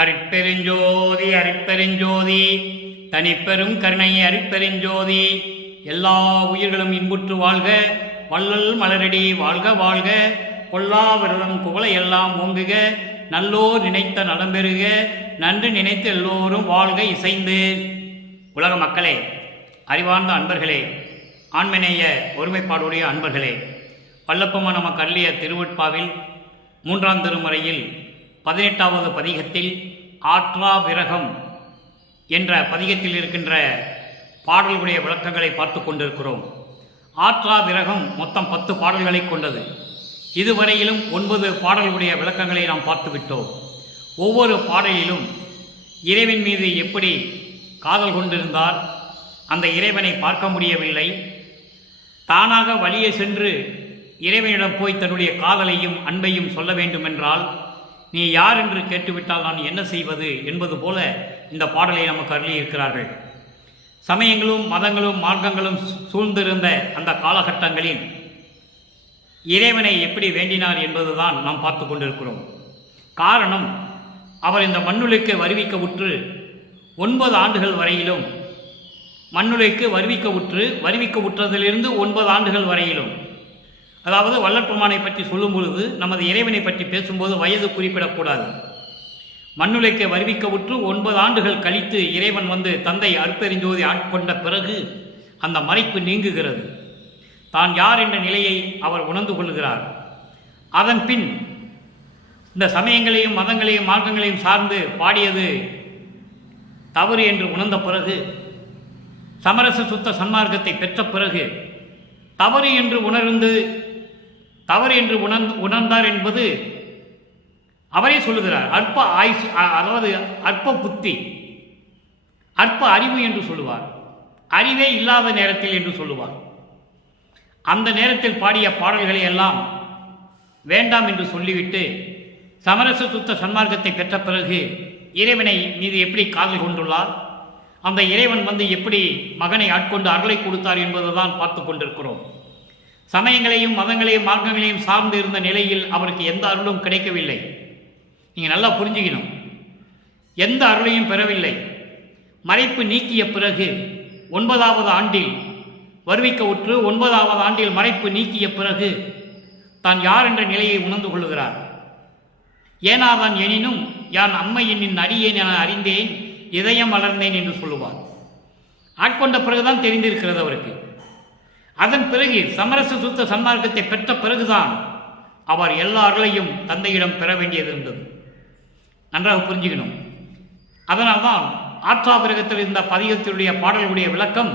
அருட்பெருஞ்சோதி அருட்பெருஞ்சோதி தனிப்பெரும் கருணை அருட்பெருஞ்சோதி. எல்லா உயிர்களும் இன்புற்று வாழ்க, வள்ளல் மலரடி வாழ்க வாழ்க. கொல்லா விரதம் குவளை எல்லாம் ஓங்குக, நல்லோர் நினைத்த நலம்பெறுக, நன்று நினைத்து எல்லோரும் வாழ்க இசைந்து. உலக மக்களே, அறிவார்ந்த அன்பர்களே, ஆண்மநேய ஒருமைப்பாடுடைய அன்பர்களே, வல்லப்பமா நமக்கு அருளிய திருவட்பாவில் 3ஆம் திருமுறையில் 18வது பதிகத்தில் ஆற்றா விரகம் என்ற பதிகத்தில் இருக்கின்ற பாடல்களுடைய விளக்கங்களை பார்த்து கொண்டிருக்கிறோம். ஆற்றா விரகம் மொத்தம் 10 பாடல்களை கொண்டது. இதுவரையிலும் 9 பாடல்களுடைய விளக்கங்களை நாம் பார்த்துவிட்டோம். ஒவ்வொரு பாடலிலும் இறைவன் மீது எப்படி காதல் கொண்டிருந்தார், அந்த இறைவனை பார்க்க முடியவில்லை, தானாக வழியே சென்று இறைவனிடம் போய் தன்னுடைய காதலையும் அன்பையும் சொல்ல வேண்டுமென்றால் நீ யார் என்று கேட்டுவிட்டால் நான் என்ன செய்வது என்பது போல இந்த பாடலை நமக்கு அருளியிருக்கிறார்கள். சமயங்களும் மதங்களும் மார்க்கங்களும் சூழ்ந்திருந்த அந்த காலகட்டங்களில் இறைவனை எப்படி வேண்டினார் என்பதுதான் நாம் பார்த்து கொண்டிருக்கிறோம். காரணம், அவர் இந்த மண்ணுலைக்கு வருவிக்க உற்று 9 ஆண்டுகள் வரையிலும், மண்ணுலைக்கு வருவிக்க உற்றதிலிருந்து 9 ஆண்டுகள் வரையிலும், அதாவது வள்ளற்பெருமானை பற்றி சொல்லும் பொழுது நமது இறைவனை பற்றி பேசும்போது வயது குறிப்பிடக்கூடாது. மண்ணுலைக்கு வருவிக்க உற்று 9 ஆண்டுகள் கழித்து இறைவன் வந்து தந்தை அருட்பெருஞ்சோதி ஆட்கொண்ட பிறகு அந்த மறைப்பு நீங்குகிறது. தான் யார் என்ற நிலையை அவர் உணர்ந்து கொள்கிறார். அதன் பின் இந்த சமயங்களையும் மதங்களையும் மார்க்கங்களையும் சார்ந்து பாடியது தவறு என்று உணர்ந்த பிறகு, சமரச சுத்த சன்மார்க்கத்தை பெற்ற பிறகு தவறு என்று உணர்ந்தார் என்பது அவரே சொல்லுகிறார். அற்ப ஆயுசு, அதாவது அற்ப புத்தி, அற்ப அறிவு என்று சொல்லுவார். அறிவே இல்லாத நேரத்தில் என்று சொல்லுவார். அந்த நேரத்தில் பாடிய பாடல்களை எல்லாம் வேண்டாம் என்று சொல்லிவிட்டு சமரச சுத்த சன்மார்க்கத்தை பெற்ற பிறகு இறைவனை மீது எப்படி காதல் கொண்டுள்ளார், அந்த இறைவன் வந்து எப்படி மகனை ஆட்கொண்டு அருளை கொடுத்தார் என்பதுதான் பார்த்து கொண்டிருக்கிறோம். சமயங்களையும் மதங்களையும் மார்க்கங்களையும் சார்ந்து இருந்த நிலையில் அவருக்கு எந்த அருளும் கிடைக்கவில்லை. நீங்கள் நல்லா புரிஞ்சுக்கணும். எந்த அருளையும் பெறவில்லை. மறைப்பு நீக்கிய பிறகு 9வது ஆண்டில் வருவிக்க உற்று 9வது ஆண்டில் மறைப்பு நீக்கிய பிறகு தான் யார் என்ற நிலையை உணர்ந்து கொள்கிறார். ஏனாதான் எனினும் யான் அம்மை என்னின் அடியேன் என அறிந்தேன், இதயம் வளர்ந்தேன் என்று சொல்லுவார். ஆட்கொண்ட பிறகுதான் தெரிந்திருக்கிறது அவருக்கு. அதன் பிறகு சமரச சுத்த சன்மார்க்கத்தை பெற்ற பிறகுதான் அவர் எல்லா அருளையும் தந்தையிடம் பெற வேண்டியது இருந்தது. நன்றாக புரிஞ்சுக்கணும். அதனால்தான் ஆற்றா விரகத்தில் இருந்த பதிகத்தினுடைய பாடல்களுடைய விளக்கம்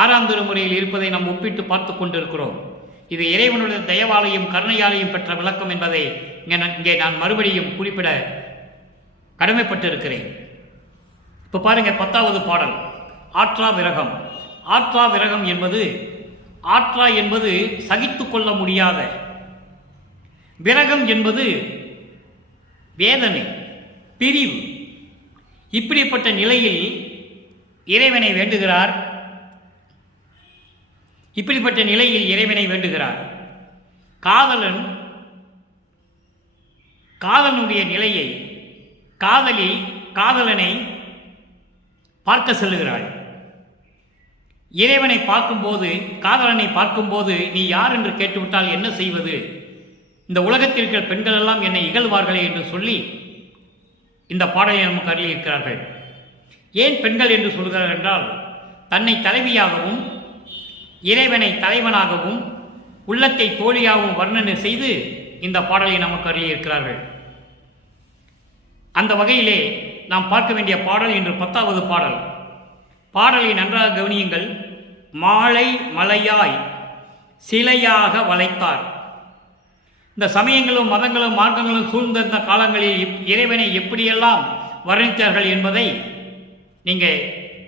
6ஆம் திருமுறையில் இருப்பதை நாம் ஒப்பிட்டு பார்த்து கொண்டிருக்கிறோம். இது இறைவனுடைய தயவாலையும் கருணையாலையும் பெற்ற விளக்கம் என்பதை இங்கே நான் மறுபடியும் குறிப்பிட கடமைப்பட்டிருக்கிறேன். இப்போ பாருங்க, 10வது பாடல் ஆற்றா விரகம். ஆற்றா விரகம் என்பது, ஆற்றா என்பது சகித்து கொள்ள முடியாத, விரகம் என்பது வேதனை, பிரிவு. இப்படிப்பட்ட நிலையில் இறைவனை வேண்டுகிறார். இப்படிப்பட்ட நிலையில் இறைவனை வேண்டுகிறார். காதலனுடைய நிலையை, காதலனை பார்க்க செல்லுகிறாள். இறைவனை பார்க்கும்போது, காதலனை பார்க்கும்போது நீ யார் என்று கேட்டுவிட்டால் என்ன செய்வது, இந்த உலகத்தில் இருக்கிற பெண்கள் எல்லாம் என்னை இகழ்வார்களே என்று சொல்லி இந்த பாடலை நமக்கு அருளியிருக்கிறார்கள். ஏன் பெண்கள் என்று சொல்கிறார்கள் என்றால், தன்னை தலைவியாகவும் இறைவனை தலைவனாகவும் உள்ளத்தை தோழியாகவும் வர்ணனை செய்து இந்த பாடலை நமக்கு அருளியிருக்கிறார்கள். அந்த வகையிலே நாம் பார்க்க வேண்டிய பாடல் இன்று 10வது பாடல். பாடலை நன்றாக கவனியுங்கள். மாலை மலையாய் சிலையாக வளைத்தார். இந்த சமயங்களும் மதங்களும் மார்க்கங்களும் சூழ்ந்திருந்த காலங்களில் இறைவனை எப்படியெல்லாம் வர்ணித்தார்கள் என்பதை நீங்கள்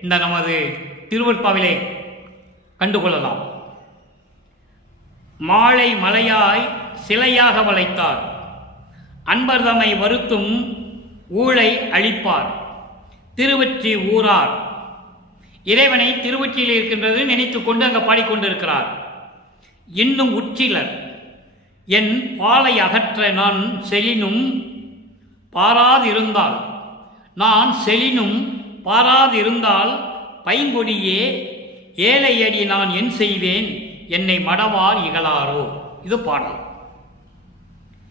இந்த நமது திருவட்பாவிலே கண்டுகொள்ளலாம். மாலை மலையாய் சிலையாக வளைத்தார், அன்பர்தமை வருத்தும் ஊழை அழிப்பார், திருவொற்றி ஊரார். இறைவனை திருவொற்றியில் இருக்கின்றது நினைத்து கொண்டு அங்கே பாடிக்கொண்டிருக்கிறார். இன்னும் உச்சிலர் என் பாலை அகற்ற நான் செலினும் பாராதிருந்தால் நான் செலினும் பாராதிருந்தால் பைங்கொடியே ஏழையடி நான் என் செய்வேன் என்னை மடவார் இகழாரோ. இது பாடல்.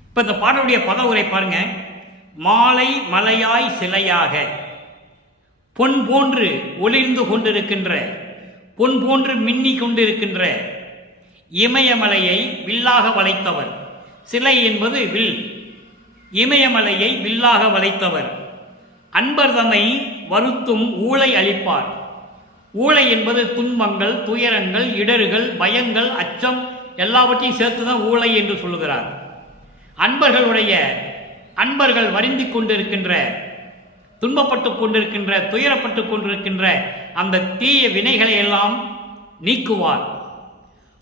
இப்ப இந்த பாடலுடைய பத உரை பாருங்க. மாலை மலையாய் சிலையாக பொன் போன்று ஒளிர்ந்து கொண்டிருக்கின்ற, பொன் போன்று மின்னி கொண்டிருக்கின்ற இமயமலையை வில்லாக வளைத்தவர். சிலை என்பது வில், இமயமலையை வில்லாக வளைத்தவர். அன்பர்தமை வருத்தும் ஊழை அளிப்பார். ஊழை என்பது துன்பங்கள், துயரங்கள், இடர்கள், பயங்கள், அச்சம் எல்லாவற்றையும் சேர்த்துதான் ஊழை என்று சொல்லுகிறார். அன்பர்கள் வருந்திக் கொண்டிருக்கின்ற, துன்பப்பட்டு கொண்டிருக்கின்ற, துயரப்பட்டு கொண்டிருக்கின்ற அந்த தீய வினைகளை எல்லாம் நீக்குவார்.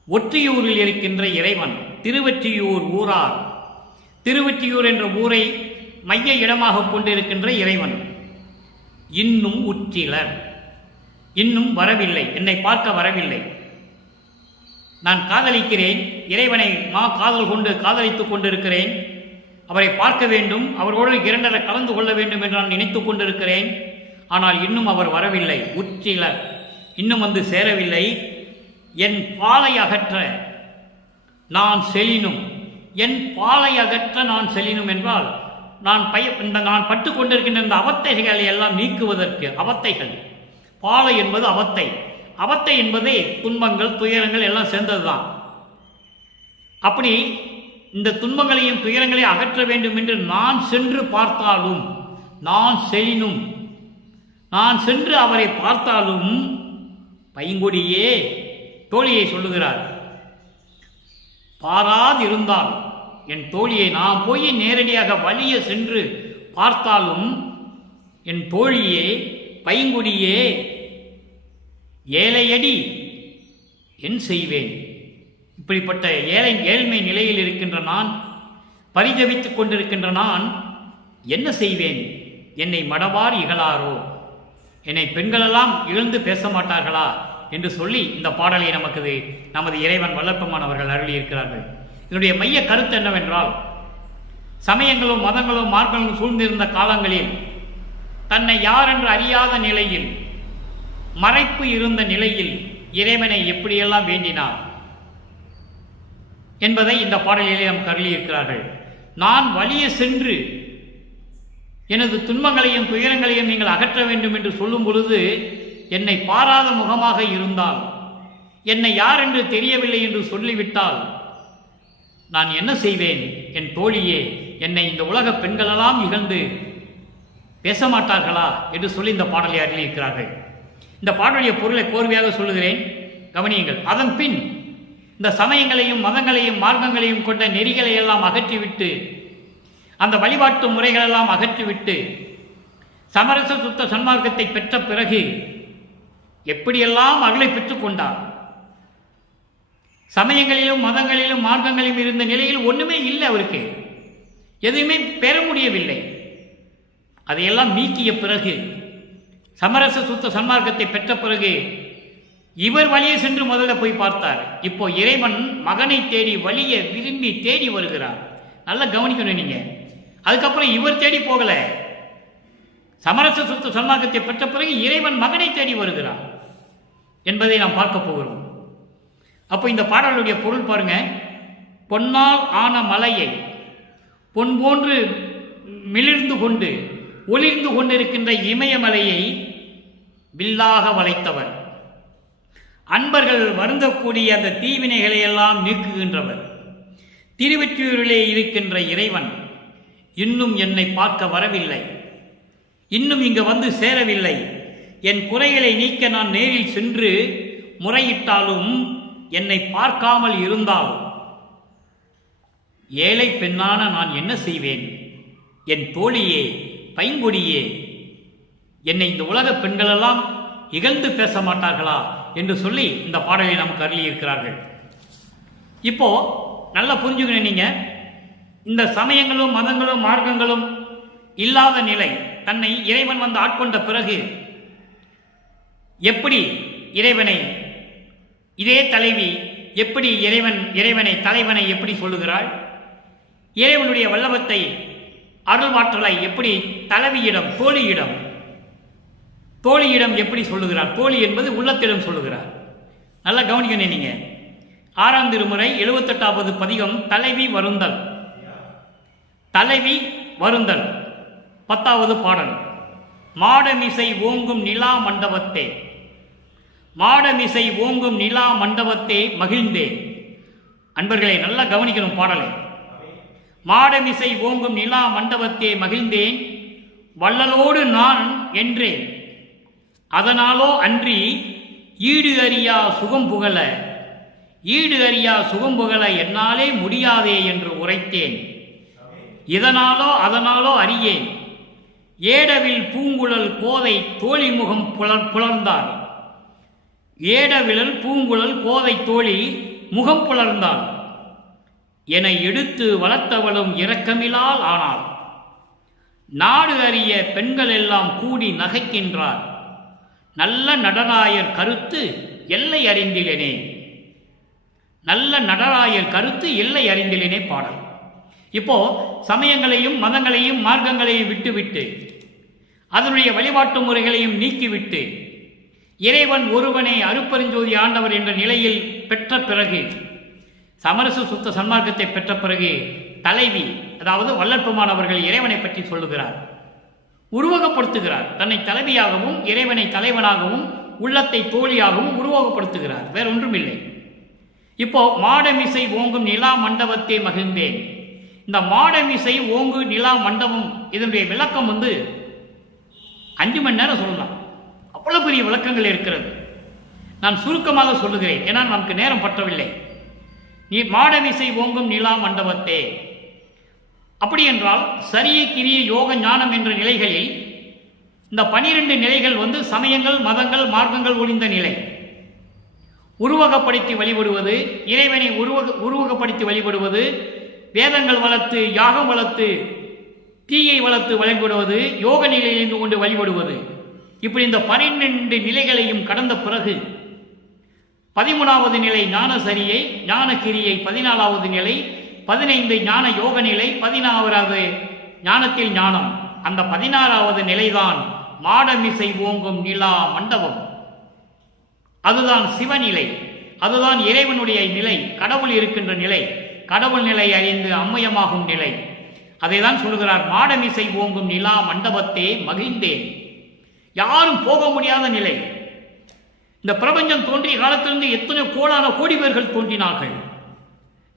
ஒற்றியூரில் இருக்கின்ற இறைவன் திருவொற்றியூர் ஊரார். திருவொற்றியூர் என்ற ஊரை மைய இடமாக கொண்டிருக்கின்ற இறைவன். இன்னும் உற்றிலர், இன்னும் வரவில்லை, என்னை பார்க்க வரவில்லை. நான் காதலிக்கிறேன், இறைவனை காதல் கொண்டு காதலித்துக் கொண்டிருக்கிறேன். அவரை பார்க்க வேண்டும், அவரோடு இரண்டரை கலந்து கொள்ள வேண்டும் என்று நான் நினைத்துக் கொண்டிருக்கிறேன். ஆனால் இன்னும் அவர் வரவில்லை. உற்றிலர், இன்னும் வந்து சேரவில்லை. என் பாலை அகற்ற நான் செலினும், என் பாலை அகற்ற நான் செலினும் என்றால் நான் பட்டு கொண்டிருக்கின்ற இந்த அவத்தைகளை எல்லாம் நீக்குவதற்கு. அவத்தைகள், பாலை என்பது அவத்தை, அவத்தை என்பதே துன்பங்கள், துயரங்கள் எல்லாம் சேர்ந்ததுதான். அப்படி இந்த துன்பங்களையும் துயரங்களையும் அகற்ற வேண்டும் என்று நான் சென்று பார்த்தாலும், நான் செலினும், நான் சென்று அவரை பார்த்தாலும், பைங்கொடியே, தோழியை சொல்லுகிறார், பாராதிருந்தால் என் தோழியை நான் போய் நேரடியாக வலிய சென்று பார்த்தாலும், என் தோழியே, பைங்கொடியே, ஏழையடி என் செய்வேன். இப்படிப்பட்ட ஏழ்மை நிலையில் இருக்கின்ற நான், பரிதவித்துக் கொண்டிருக்கின்ற நான் என்ன செய்வேன்? என்னை மடவார் இகழாரோ, என்னை பெண்களெல்லாம் இழந்து பேச மாட்டார்களா என்று சொல்லி இந்த பாடலை நமது இறைவன் வல்லப்பெருமான் அருளியிருக்கிறார்கள். இதனுடைய மைய கருத்து என்னவென்றால், சமயங்களும் மதங்களும் மார்க்கங்களும் சூழ்ந்திருந்த காலங்களில் தன்னை யாரென்று அறியாத நிலையில், மறைப்பு இருந்த நிலையில் இறைவனை எப்படியெல்லாம் வேண்டினார் என்பதை இந்த பாடலிலே நமக்கு அருளியிருக்கிறார்கள். நான் வலிய சென்று எனது துன்பங்களையும் துயரங்களையும் நீங்கள் அகற்ற வேண்டும் என்று சொல்லும் பொழுது, என்னை பாராத முகமாக இருந்தால், என்னை யார் என்று தெரியவில்லை என்று சொல்லிவிட்டால் நான் என்ன செய்வேன்? என் தோழியே, என்னை இந்த உலக பெண்களெல்லாம் இகழ்ந்து பேச மாட்டார்களா என்று சொல்லி இந்த பாடலை அருளியிருக்கிறார்கள். இந்த பாடலுடைய பொருளை கோர்வையாக சொல்லுகிறேன், கவனியுங்கள். அதன் பின் இந்த சமயங்களையும் மதங்களையும் மார்க்கங்களையும் கொண்ட நெறிகளை எல்லாம் அகற்றிவிட்டு, அந்த வழிபாட்டு முறைகளெல்லாம் அகற்றிவிட்டு, சமரச சுத்த சன்மார்க்கத்தை பெற்ற பிறகு எப்படியெல்லாம் அருளை பெற்றுக் கொண்டார். சமயங்களிலும் மதங்களிலும் மார்க்கங்களிலும் இருந்த நிலையில் ஒன்றுமே இல்லை, அவருக்கு எதுவுமே பெற முடியவில்லை. அதையெல்லாம் நீக்கிய பிறகு, சமரச சுத்த சன்மார்க்கத்தை பெற்ற பிறகு இவர் வழியே சென்று முதல்ல போய் பார்த்தார். இப்போ இறைவன் மகனை தேடி வழியை விரும்பி தேடி வருகிறார். நல்லா கவனிக்கணும் நீங்க. அதுக்கப்புறம் இவர் தேடி போகல, சமரச சுத்த சன்மார்க்கத்தை பெற்ற பிறகு இறைவன் மகனை தேடி வருகிறார் என்பதை நாம் பார்க்க போகிறோம். அப்போ இந்த பாடலுடைய பொருள் பாருங்க. பொன்னால் ஆன மலையை பொன் போன்று மிளிர்ந்து கொண்டு ஒளிர்ந்து கொண்டிருக்கின்ற இமயமலையை வில்லாக வளைத்தவர். அன்பர்கள் வருந்தக்கூடிய அந்த தீவினைகளை எல்லாம் நீக்குகின்றவர். திருவொற்றியூரிலே இருக்கின்ற இறைவன் இன்னும் என்னை பார்க்க வரவில்லை, இன்னும் இங்கு வந்து சேரவில்லை. என் குறைகளை நீக்க நான் நேரில் சென்று முறையிட்டாலும் என்னை பார்க்காமல் இருந்தால் ஏழை பெண்ணான நான் என்ன செய்வேன்? என் தோழியே, பைங்கொடியே, என்னை இந்த உலக பெண்களெல்லாம் இகழ்ந்து பேச மாட்டார்களா என்று சொல்லி இந்த பாடலை நமக்கு அருளியிருக்கிறார்கள். இப்போ நல்லா புரிஞ்சுக்கணும் நீங்க. இந்த சமயங்களும் மதங்களும் மார்க்கங்களும் இல்லாத நிலை, தன்னை இறைவன் வந்து ஆட்கொண்ட பிறகு எப்படி இறைவனை, இதே தலைவி எப்படி தலைவனை எப்படி சொல்லுகிறாள்? இறைவனுடைய வல்லபத்தை அருள்வாற்றலை எப்படி தலைவியிடம் தோழியிடம் எப்படி சொல்லுகிறார்? தோழி என்பது உள்ளத்திடம் சொல்லுகிறார். நல்லா கவனிக்கணும் நீங்க. 6ஆம் திருமுறை 78வது பதிகம் தலைவி வருந்தல். 10வது பாடல். மாடமிசை ஓங்கும் நிலா மண்டபத்தே மகிழ்ந்தே. அன்பர்களே நல்லா கவனிக்கணும் பாடலை. மாடமிசை ஓங்கும் நிலா மண்டபத்தே மகிழ்ந்தேன், வள்ளலோடு நான் என்றேன், அதனாலோ அன்றி ஈடு அறியா சுகம் புகழ என்னாலே முடியாதே என்று உரைத்தேன். அதனாலோ அறியேன், ஏடவில் பூங்குழல் கோதை தோழிமுகம் புலர்ந்தாள். ஏடவிழல் பூங்குழல் கோதை தோழி முகம் புலர்ந்தாள். என எடுத்து வளர்த்தவளும் இரக்கமிலால் ஆனாள். நாடு அறிய பெண்கள் எல்லாம் கூடி நகைக்கின்றார். நல்ல நடராயர் கருத்து எல்லை அறிந்திலேனே பாடல். இப்போ சமயங்களையும் மதங்களையும் மார்க்கங்களையும் விட்டுவிட்டு அதனுடைய வழிபாட்டு முறைகளையும் நீக்கிவிட்டு இறைவன் ஒருவனை அருப்பெருஞ்சோதி ஆண்டவர் என்ற நிலையில் பெற்ற பிறகு, சமரச சுத்த சன்மார்க்கத்தை பெற்ற பிறகு தலைவி, அதாவது வள்ளற்பெருமானவர்கள் இறைவனை பற்றி சொல்லுகிறார், உருவகப்படுத்துகிறார். தன்னை தலைவியாகவும் இறைவனை தலைவனாகவும் உள்ளத்தை தோழியாகவும் உருவகப்படுத்துகிறார். வேற ஒன்றும் இல்லை. இப்போ மாடமிசை ஓங்கும் நிலா மண்டபத்தை மகிழ்ந்தேன். இந்த மாடமிசை ஓங்கு நிலா மண்டபம் இதனுடைய விளக்கம் 5 மணி நேரம் சொல்லலாம். அவ்வளவு பெரிய விளக்கங்கள் இருக்கிறது. நான் சுருக்கமாக சொல்லுகிறேன், ஏன்னா நமக்கு நேரம் பற்றவில்லை. நீ மாடமிசை ஓங்கும் நிலா மண்டபத்தே. அப்படி என்றால் சரிய கிரிய யோக ஞானம் என்ற நிலைகளில் இந்த 12 நிலைகள் சமயங்கள் மதங்கள் மார்க்கங்கள் ஒளிந்த நிலை. உருவகப்படுத்தி வழிபடுவது, இறைவனை உருவகப்படுத்தி வழிபடுவது, வேதங்கள் வளர்த்து யாகம் வளர்த்து தீயை வளர்த்து வழிபடுவது, யோக நிலையில் இருந்து கொண்டு வழிபடுவது, இப்படி இந்த 12 நிலைகளையும் கடந்த பிறகு 13வது நிலை ஞான சரியை, ஞான கிரியை, 14வது நிலை, 15 ஞான யோக நிலை, 16வது ஞானத்தில் ஞானம். அந்த 16வது நிலைதான் மாடமிசை ஓங்கும் நிலா மண்டபம். அதுதான் சிவநிலை, அதுதான் இறைவனுடைய நிலை, கடவுள் இருக்கின்ற நிலை, கடவுள் நிலை அறிந்து அம்மயமாகும் நிலை. அதை தான் சொல்லுகிறார், மாடமிசை ஓங்கும் நிலா மண்டபத்தே மகிழ்ந்தேன். யாரும் போக முடியாத நிலை. இந்த பிரபஞ்சம் தோன்றிய காலத்திலிருந்து எத்தனை கோடி பேர்கள் தோன்றினார்கள்,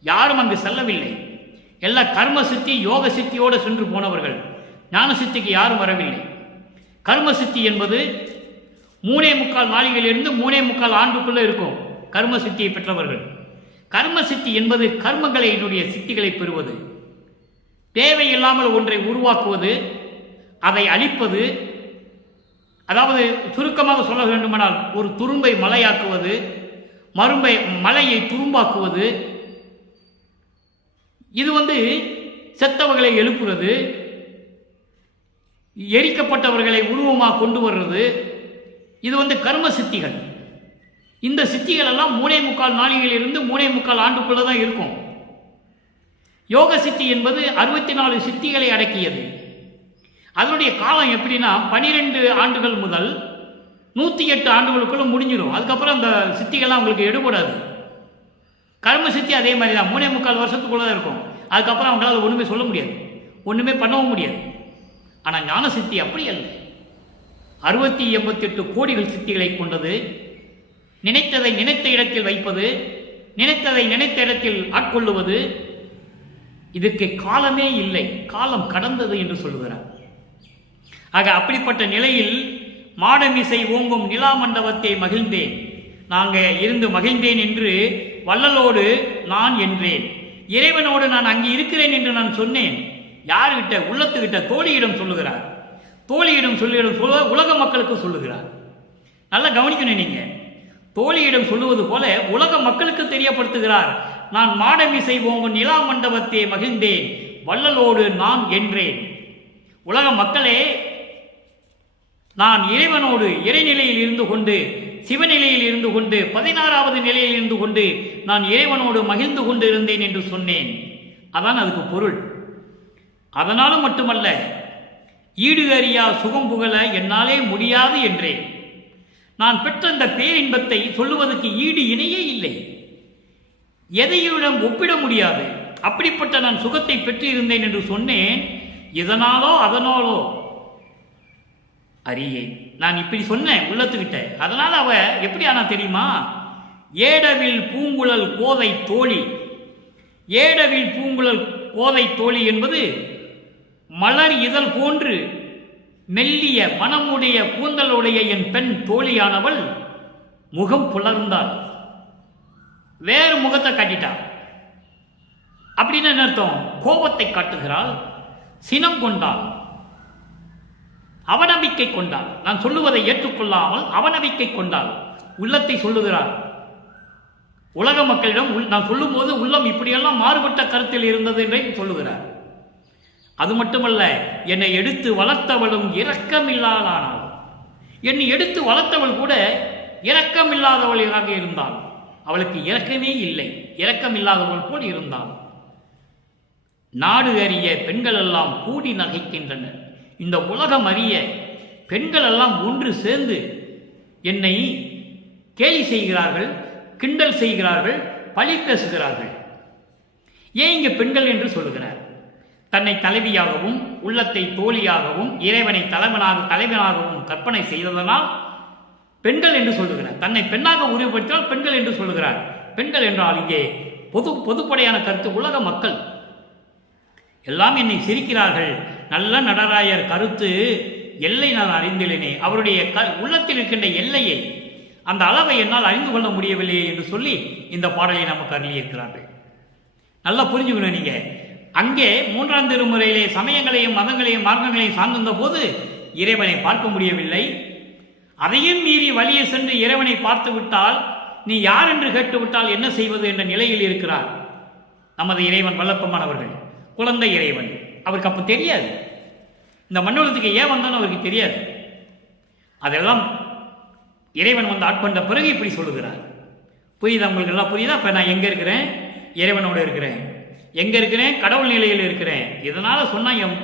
யாரும் அங்கு செல்லவில்லை. எல்லா கர்ம சித்தி யோக சித்தியோடு சென்று போனவர்கள். ஞான சித்திக்கு யாரும் வரவில்லை. கர்ம சித்தி என்பது 3.25 நாளிகளிலிருந்து 3.25 ஆண்டுக்குள்ள இருக்கும் கர்ம சித்தியை பெற்றவர்கள். கர்ம சித்தி என்பது கர்மங்களை என்னுடைய சித்திகளை பெறுவது, தேவையில்லாமல் ஒன்றை உருவாக்குவது, அதை அழிப்பது. அதாவது சுருக்கமாக சொல்ல வேண்டுமானால் ஒரு துரும்பை மலையாக்குவது, மலையை துரும்பாக்குவது. இது செத்தவர்களை எழுப்புறது, எரிக்கப்பட்டவர்களை உருவமாக கொண்டு வர்றது. இது கர்ம சித்திகள். இந்த சித்திகள் எல்லாம் 3.25 நாளிகளிலிருந்து 3.25 ஆண்டுக்குள்ள தான் இருக்கும். யோக சித்தி என்பது 64 சித்திகளை அடக்கியது. அதனுடைய காலம் எப்படின்னா 12 ஆண்டுகள் முதல் 108 ஆண்டுகளுக்குள்ள முடிஞ்சிடும். அதுக்கப்புறம் அந்த சித்திகள்லாம் உங்களுக்கு எடுபடாது. கர்ம சித்தி அதே மாதிரி தான் 3.25 வருஷத்துக்குள்ள தான் இருக்கும். அதுக்கப்புறம் அவங்களால ஒன்றுமே சொல்ல முடியாது, ஒன்றுமே பண்ணவும் முடியாது. ஆனால் ஞான சித்தி அப்படி அல்ல. 688 கோடிகள் சித்திகளை கொண்டது. நினைத்ததை நினைத்த இடத்தில் வைப்பது, நினைத்ததை நினைத்த இடத்தில் ஆட்கொள்ளுவது. இதுக்கு காலமே இல்லை, காலம் கடந்தது என்று சொல்லுகிறார். ஆக அப்படிப்பட்ட நிலையில் மாடமிசை ஓங்கும் நிலா மண்டபத்தை மகிழ்ந்தேன். நாங்கள் இருந்து மகிழ்ந்தேன் என்று வள்ளலோடு நான் என்றேன். இறைவனோடு நான் அங்கே இருக்கிறேன் என்று நான் சொன்னேன். யாருகிட்ட? உள்ளத்துக்கிட்ட, தோழியிடம் சொல்லுகிறார். தோழியிடம் சொல்ல உலக மக்களுக்கு சொல்லுகிறார். நல்லா கவனிக்கணும் நீங்க. தோழியிடம் சொல்லுவது போல உலக மக்களுக்கு தெரியப்படுத்துகிறார். நான் மாடமிசை ஓங்கும் நிலா மண்டபத்தை மகிழ்ந்தேன், வள்ளலோடு நான் என்றேன். உலக மக்களே, நான் இறைவனோடு இறைநிலையில் இருந்து கொண்டு, சிவநிலையில் இருந்து கொண்டு, 16வது நிலையில் இருந்து கொண்டு நான் இறைவனோடு மகிழ்ந்து கொண்டு இருந்தேன் என்று சொன்னேன். அதான் அதுக்கு பொருள். அதனாலும் மட்டுமல்ல, ஈடு அறியா சுகம் புகழ என்னாலே முடியாது என்றேன். நான் பெற்ற இந்த பேரின்பத்தை சொல்லுவதற்கு ஈடு இணையே இல்லை, எதையிடம் ஒப்பிட முடியாது. அப்படிப்பட்ட நான் சுகத்தை பெற்றிருந்தேன் என்று சொன்னேன். இதனாலோ அதனாலோ அறியேன். நான் இப்படி சொன்னேன் உள்ளத்துக்கிட்ட. அதனால அவ எப்படி ஆனா தெரியுமா? ஏடவில் பூங்குழல் கோதை தோழி. ஏடவில் பூங்குழல் கோதை தோழி என்பது மலர் இதழ் போன்று மெல்லிய மனமுடைய கூந்தலுடைய என் பெண் தோழியானவள் முகம் புலர்ந்தாள், வேறு முகத்தை காட்டிட்டாள். அப்படின்னு என்ன அர்த்தம்? கோபத்தை காட்டுகிறாள், சினம் கொண்டாள், அவநம்பிக்கை கொண்டாள். நான் சொல்லுவதை ஏற்றுக்கொள்ளாமல் அவநம்பிக்கை கொண்டாள், உள்ளத்தை சொல்லுகிறாள். உலக மக்களிடம் நான் சொல்லும் போது உள்ளம் இப்படியெல்லாம் மாறுபட்ட கருத்தில் இருந்தது என்றே சொல்லுகிறார். அது மட்டுமல்ல, என்னை எடுத்து வளர்த்தவளும் இரக்கமில்லாதானாள். என்னை எடுத்து வளர்த்தவள் கூட இரக்கமில்லாதவளாக இருந்தாள். அவளுக்கு இரக்கமே இல்லை, இரக்கமில்லாதவள் போல் இருந்தாள். நாடு அறிய பெண்கள் எல்லாம் கூடி நகைக்கின்றனர். இந்த உலகம் அறிய பெண்கள் எல்லாம் ஒன்று சேர்ந்து என்னை கேலி செய்கிறார்கள், கிண்டல் செய்கிறார்கள், பழி பேசுகிறார்கள். ஏன் இங்கே பெண்கள் என்று சொல்லுகிறார்? தன்னை தலைவியாகவும் உள்ளத்தை தோழியாகவும் இறைவனை தலைவனாகவும் கற்பனை செய்ததனால் பெண்கள் என்று சொல்லுகிறார். தன்னை பெண்ணாக உருவப்படுத்தினால் பெண்கள் என்று சொல்லுகிறார். பெண்கள் என்றால் இங்கே பொதுப்படையான கருத்து உலக மக்கள் எல்லாம் என்னை சிரிக்கிறார்கள். நல்ல நடராயர் கருத்து எல்லை நான் அறிந்துள்ளேனே, அவருடைய உள்ளத்தில் இருக்கின்ற எல்லையை, அந்த அளவை என்னால் அறிந்து கொள்ள முடியவில்லையே என்று சொல்லி இந்த பாடலை நமக்கு அருளியிருக்கிறார்கள். நல்லா புரிஞ்சுக்கணும். நீங்க அங்கே 3ஆம் திருமுறையிலே சமயங்களையும் மதங்களையும் மார்க்கங்களையும் சார்ந்திருந்த போது இறைவனை பார்க்க முடியவில்லை. அதையும் மீறி வழியே சென்று இறைவனை பார்த்து விட்டால் நீ யார் என்று கேட்டுவிட்டால் என்ன செய்வது என்ற நிலையில் இருக்கிறார் நமது இறைவன். வல்லப்பமானவர்கள் குழந்தை இறைவன். அவருக்கு அப்போ தெரியாது இந்த மண்டலத்துக்கு ஏன் வந்தாலும் அவருக்கு தெரியாது. அதெல்லாம் இறைவன் வந்து ஆட்கொண்ட பிறகு இப்படி சொல்லுகிறார். புரியுதா உங்களுக்கு? எல்லாம் புரியுதா? இப்போ நான் எங்கே இருக்கிறேன்? இறைவனோடு இருக்கிறேன். எங்கே இருக்கிறேன்? கடவுள் நிலையில் இருக்கிறேன். இதனால் சொன்னால் என்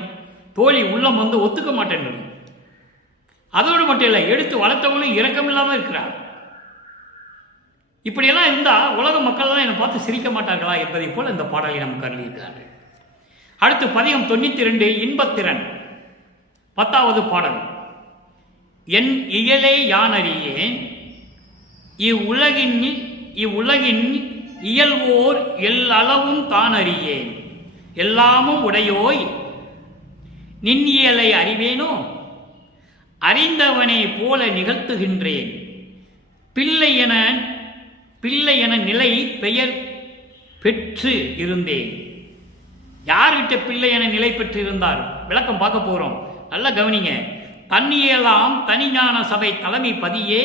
தோழி உள்ளம் வந்து ஒத்துக்க மாட்டேன். அதோடு மட்டும் இல்லை, எடுத்து வளர்த்தவங்களும் இரக்கமில்லாமல் இருக்கிறார். இப்படியெல்லாம் இருந்தால் உலக மக்கள் தான் என்னை பார்த்து சிரிக்க மாட்டார்களா என்பதை போல் இந்த பாடலை நமக்கு அருளியிருக்கிறார்கள். அடுத்து பதிகம் 92 இன்பத்திறன் 10வது பாடல். என் இயலே யான் அறியேன், இவ்வுலகின் இயல்வோர் எல்லளவும் தான் அறியேன். எல்லாமும் உடையோய் நின் இயலை அறிவேனோ, அறிந்தவனை போல நிகழ்த்துகின்றேன். பிள்ளை என நிலை பெயர் பெற்று இருந்தேன். யார்கிட்ட பிள்ளை என நிலை பெற்று இருந்தார்? விளக்கம் பார்க்க போகிறோம், நல்லா கவனிங்க. தன்னியலாம் தனிஞான சபை தலைமை பதியே,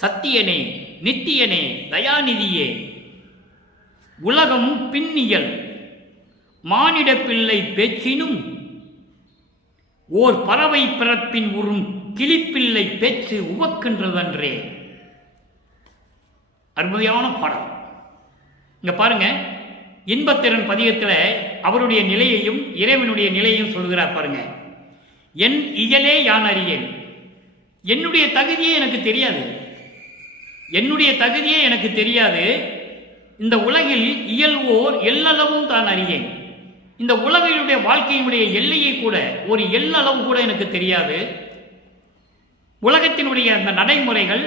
சத்தியனே நித்தியனே தயாநிதியே, உலகம் பின்னியல் மானிட பிள்ளை பேச்சினும் ஓர் பறவை பிறப்பின் உறும் கிளிப்பிள்ளை பேச்சு உவக்கின்றதன்றே. அருமையான பாடம். இங்க பாருங்க, இன்பத்திறன் பதிகத்தில் அவருடைய நிலையையும் இறைவனுடைய நிலையையும் சொல்கிறார் பாருங்க. என் இயலே யான் அறியேன். என்னுடைய தகுதியே எனக்கு தெரியாது. என்னுடைய தகுதியே எனக்கு தெரியாது. இந்த உலகில் இயல்வோர் எல்லளவும் தான் அறியேன். இந்த உலகினுடைய வாழ்க்கையினுடைய எல்லையை கூட, ஒரு எல்லளவு கூட எனக்கு தெரியாது. உலகத்தினுடைய அந்த நடைமுறைகள்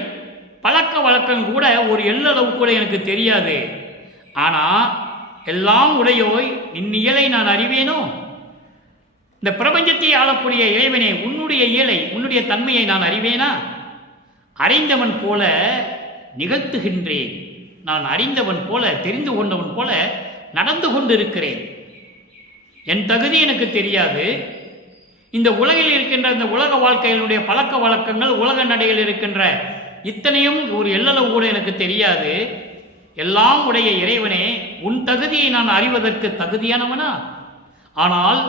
பழக்க வழக்கம் கூட ஒரு எல்லளவு கூட எனக்கு தெரியாது. ஆனால் எல்லாம் உடையோய் இந்நியலை நான் அறிவேனோ, இந்த பிரபஞ்சத்தை ஆளக்கூடிய இறைவனே உன்னுடைய இயலை உன்னுடைய தன்மையை நான் அறிவேனா? அறிந்தவன் போல நிகழ்த்துகின்றேன். நான் அறிந்தவன் போல தெரிந்து கொண்டவன் போல நடந்து கொண்டிருக்கிறேன். என் தகுதி எனக்கு தெரியாது. இந்த உலகில் இருக்கின்ற இந்த உலக வாழ்க்கையினுடைய பழக்க வழக்கங்கள், உலக நடையில் இருக்கின்ற இத்தனையும் ஒரு எல்லளவு கூட எனக்கு தெரியாது. எல்லாம் உடைய இறைவனே, உன் தகுதியை நான் அறிவதற்கு தகுதியானவனா? ஆனால்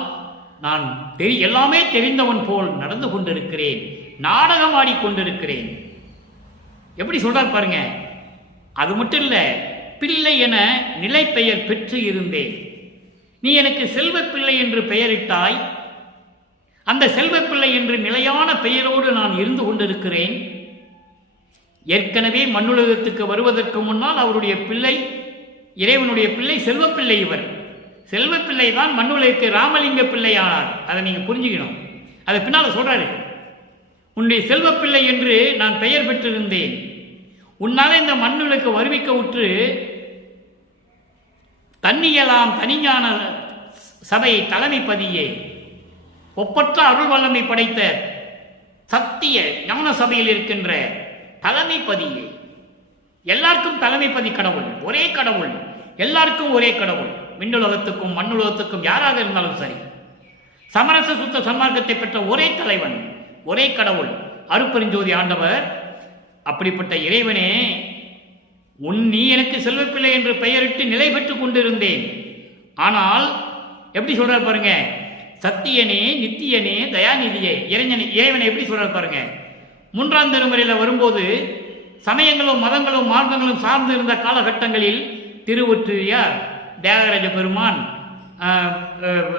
நான் எல்லாமே தெரிந்தவன் போல் நடந்து கொண்டிருக்கிறேன், நாடகம் ஆடிக்கொண்டிருக்கிறேன். எப்படி சொல்றார் பாருங்க. அது மட்டும் இல்லை, பிள்ளை என நிலை பெயர் பெற்று இருந்தேன். நீ எனக்கு செல்வப்பிள்ளை என்று பெயரிட்டாய். அந்த செல்வப்பிள்ளை என்று நிலையான பெயரோடு நான் இருந்து கொண்டிருக்கிறேன். ஏற்கனவே மண்ணுலகத்துக்கு வருவதற்கு முன்னால் அவருடைய பிள்ளை, இறைவனுடைய பிள்ளை செல்வப்பிள்ளை. இவர் செல்வப்பிள்ளை தான் மண்ணுலகுக்கு ராமலிங்க பிள்ளை ஆனார். அதை நீங்க புரிஞ்சுக்கணும். அதை பின்னால சொல்றாரு, உன்னுடைய செல்வப்பிள்ளை என்று நான் பெயர் பெற்றிருந்தேன். உன்னாலே இந்த மண்ணுலகுக்கு வருவிக்க உற்று தன்னியலாம் தனிஞான சபை தலைமைப்பதியே, ஒப்பற்ற அருள் வல்லமை படைத்த சத்திய ஞான சபையில் இருக்கின்ற தலைமைப்பதியே, எல்லாருக்கும் தலைமைப்பதி கடவுள், ஒரே கடவுள், எல்லாருக்கும் ஒரே கடவுள். விண்ணுலகத்துக்கும் மண்ணுலகத்துக்கும் யாராக இருந்தாலும் சரி, சமரச சுத்த சன்மார்க்கத்தை பெற்ற ஒரே தலைவன், ஒரே கடவுள், அருட்பெருஞ்சோதி ஆண்டவர். அப்படிப்பட்ட இறைவனே, நீ எனக்கு செல்வப்பிள்ளை என்று பெயரிட்டு நிலை பெற்றுக் கொண்டிருந்தேன். ஆனால் எப்படி சொல்றார் பாருங்க, சத்தியனே, நித்தியனே, தயாநிதியே, இறைவனை எப்படி சொல்றார் பாருங்க. மூன்றாம் திருமுறையில் வரும்போது சமயங்களும் மதங்களும் மார்க்கங்களும் சார்ந்து இருந்த காலகட்டங்களில் திருவொற்றியார், தியாகராஜ பெருமான்,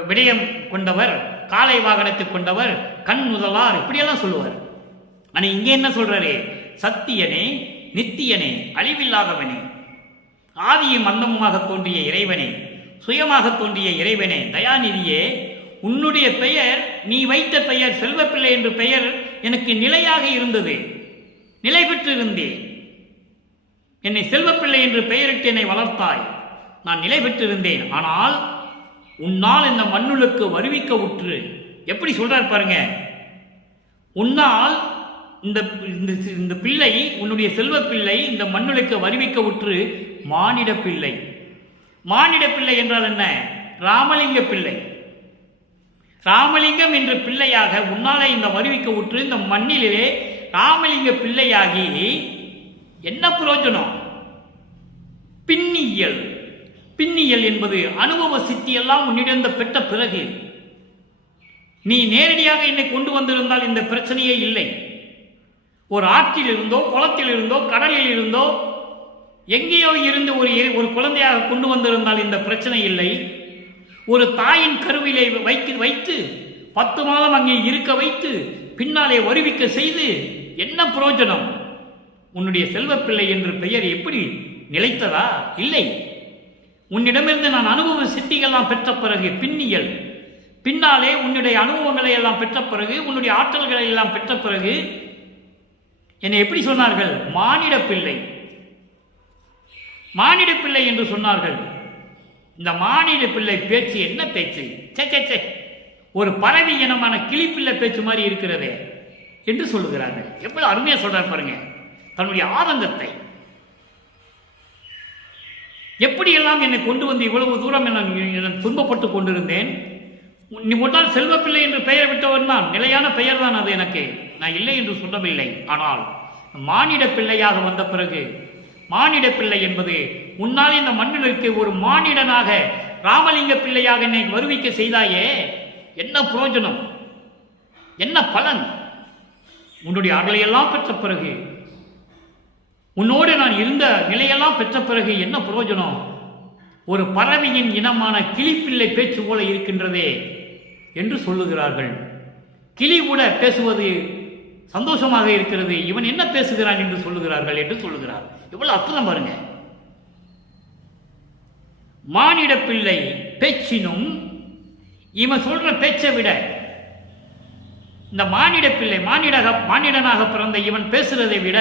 விடயம் கொண்டவர், காலை வாகனத்தை கொண்டவர், கண் முதலார், இப்படியெல்லாம் சொல்லுவார். ஆனால் இங்கே என்ன சொல்றாரு, சத்தியனே, நித்தியனே, அழிவில்லாதவனே, ஆதியும் அந்தமுமாக தோன்றிய இறைவனே, சுயமாக தோன்றிய இறைவனே, தயாநிதியே, உன்னுடைய பெயர், நீ வைத்த பெயர் செல்வப்பிள்ளை என்று பெயர் எனக்கு நிலையாக இருந்தது, நிலை பெற்றிருந்தேன். என்னை செல்வப்பிள்ளை என்று பெயரிட்டு என்னை வளர்த்தாய், நான் நிலை பெற்றிருந்தேன். ஆனால் உன்னால் இந்த மண்ணுலுக்கு வருவிக்க உற்று, எப்படி சொல்றார் பாருங்க, உன்னால் இந்த பிள்ளை, உன்னுடைய செல்வப்பிள்ளை இந்த மண்ணுலுக்கு வருவிக்க உற்று மானிட பிள்ளை. மானிட பிள்ளை என்றால் என்ன? ராமலிங்க பிள்ளை. ராமலிங்கம் என்ற பிள்ளையாக உன்னாலே இந்த வருவிக்க உற்று இந்த மண்ணிலே ராமலிங்க பிள்ளையாகி என்ன பிரயோஜனம்? பின்னியல். பின்னியல் என்பது அனுபவ சித்தியெல்லாம் உன்னிடம் பெற்ற பிறகு நீ நேரடியாக என்னை கொண்டு வந்திருந்தால் இந்த பிரச்சனையே இல்லை. ஒரு ஆற்றில் இருந்தோ, குளத்தில் இருந்தோ, கடலில் இருந்தோ, எங்கேயோ இருந்து ஒரு குழந்தையாக கொண்டு வந்திருந்தால் இந்த பிரச்சனை இல்லை. ஒரு தாயின் கருவிலே வைத்து 10 மாதம் அங்கே இருக்க வைத்து பின்னாலே வருவிக்க செய்து என்ன பிரயோஜனம்? உன்னுடைய செல்வப்பிள்ளை என்று பெயர் எப்படி நிலைத்ததா? இல்லை. உன்னிடமிருந்து நான் அனுபவ சித்திகள்லாம் பெற்ற பிறகு பின்னியல், பின்னாலே உன்னுடைய அனுபவங்களை எல்லாம் பெற்ற பிறகு, உன்னுடைய ஆற்றல்களை எல்லாம் பெற்ற பிறகு என்னை எப்படி சொன்னார்கள்? மானிட பிள்ளை. மானிட பிள்ளை என்று சொன்னார்கள். இந்த மானிட பிள்ளை பேச்சு என்ன பேச்சு? சே, ஒரு பறவை இனமான கிளிப்பிள்ளை பேச்சு மாதிரி இருக்கிறதே என்று சொல்லுகிறார்கள். எவ்வளவு அருமையா சொல்றார் பாருங்க தன்னுடைய ஆதங்கத்தை. எப்படியெல்லாம் என்னை கொண்டு வந்து இவ்வளவு தூரம் நான் துன்பப்பட்டு கொண்டிருந்தேன். நீ முன்னால் செல்வப்பிள்ளை என்று பெயர் விட்டவன் தான், நிலையான பெயர் தான் அது எனக்கு, நான் இல்லை என்று சொல்லவில்லை. ஆனால் மானிட பிள்ளையாக வந்த பிறகு, மானிட பிள்ளை என்பது உன்னால் இந்த மண்ணிற்கு ஒரு மானிடனாக ராமலிங்க பிள்ளையாக என்னை வருவிக்க செய்தாயே, என்ன பிரயோஜனம்? என்ன பலன்? உன்னுடைய அருளையெல்லாம் பெற்ற பிறகு, உன்னோடு நான் இருந்த நிலையெல்லாம் பெற்ற பிறகு என்ன பிரயோஜனம்? ஒரு பறவையின் இனமான கிளிப்பிள்ளை பேச்சு போல இருக்கின்றதே என்று சொல்லுகிறார்கள். கிளி கூட பேசுவது சந்தோஷமாக இருக்கிறது, இவன் என்ன பேசுகிறான் என்று சொல்லுகிறார்கள் என்று சொல்லுகிறார். எவ்வளவு அற்புதம் பாருங்க. மானிட பிள்ளை பேச்சினும், இவன் சொல்ற பேச்சை விட இந்த மானிட பிள்ளை, மானிடனாக பிறந்த இவன் பேசுறதை விட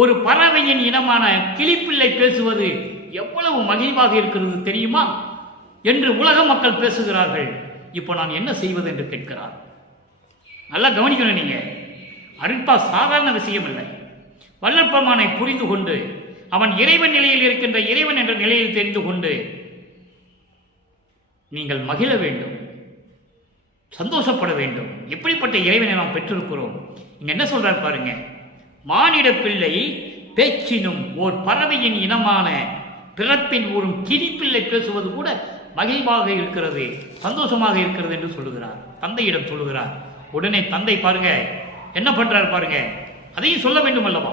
ஒரு பறவையின் இனமான கிளிப்பிள்ளை பேசுவது எவ்வளவு மகிழ்வாக இருக்கிறது தெரியுமா என்று உலக மக்கள் பேசுகிறார்கள். இப்போ நான் என்ன செய்வது என்று கேட்கிறார். நல்லா கவனிக்கணும் நீங்க. அருட்பா சாதாரண விஷயம் இல்லை. வல்லற்பெருமானை புரிந்து கொண்டு, அவன் இறைவன் நிலையில் இருக்கின்ற இறைவன் என்ற நிலையில் தெரிந்து கொண்டு நீங்கள் மகிழ வேண்டும், சந்தோஷப்பட வேண்டும். எப்படிப்பட்ட இறைவனை நாம் பெற்றிருக்கிறோம். இங்க என்ன சொல்றார் பாருங்க, மானிட பிள்ளை பேச்சினும் ஓர் பறவையின் இனமான பிறப்பின் ஒரு கிளிப்பிள்ளை பேசுவது கூட மகிழ்வாக இருக்கிறது, சந்தோஷமாக இருக்கிறது என்று சொல்லுகிறார். தந்தையிடம் சொல்லுகிறார். உடனே தந்தை பாருங்க என்ன பண்றார் பாருங்க, அதையும் சொல்ல வேண்டும் அல்லவா.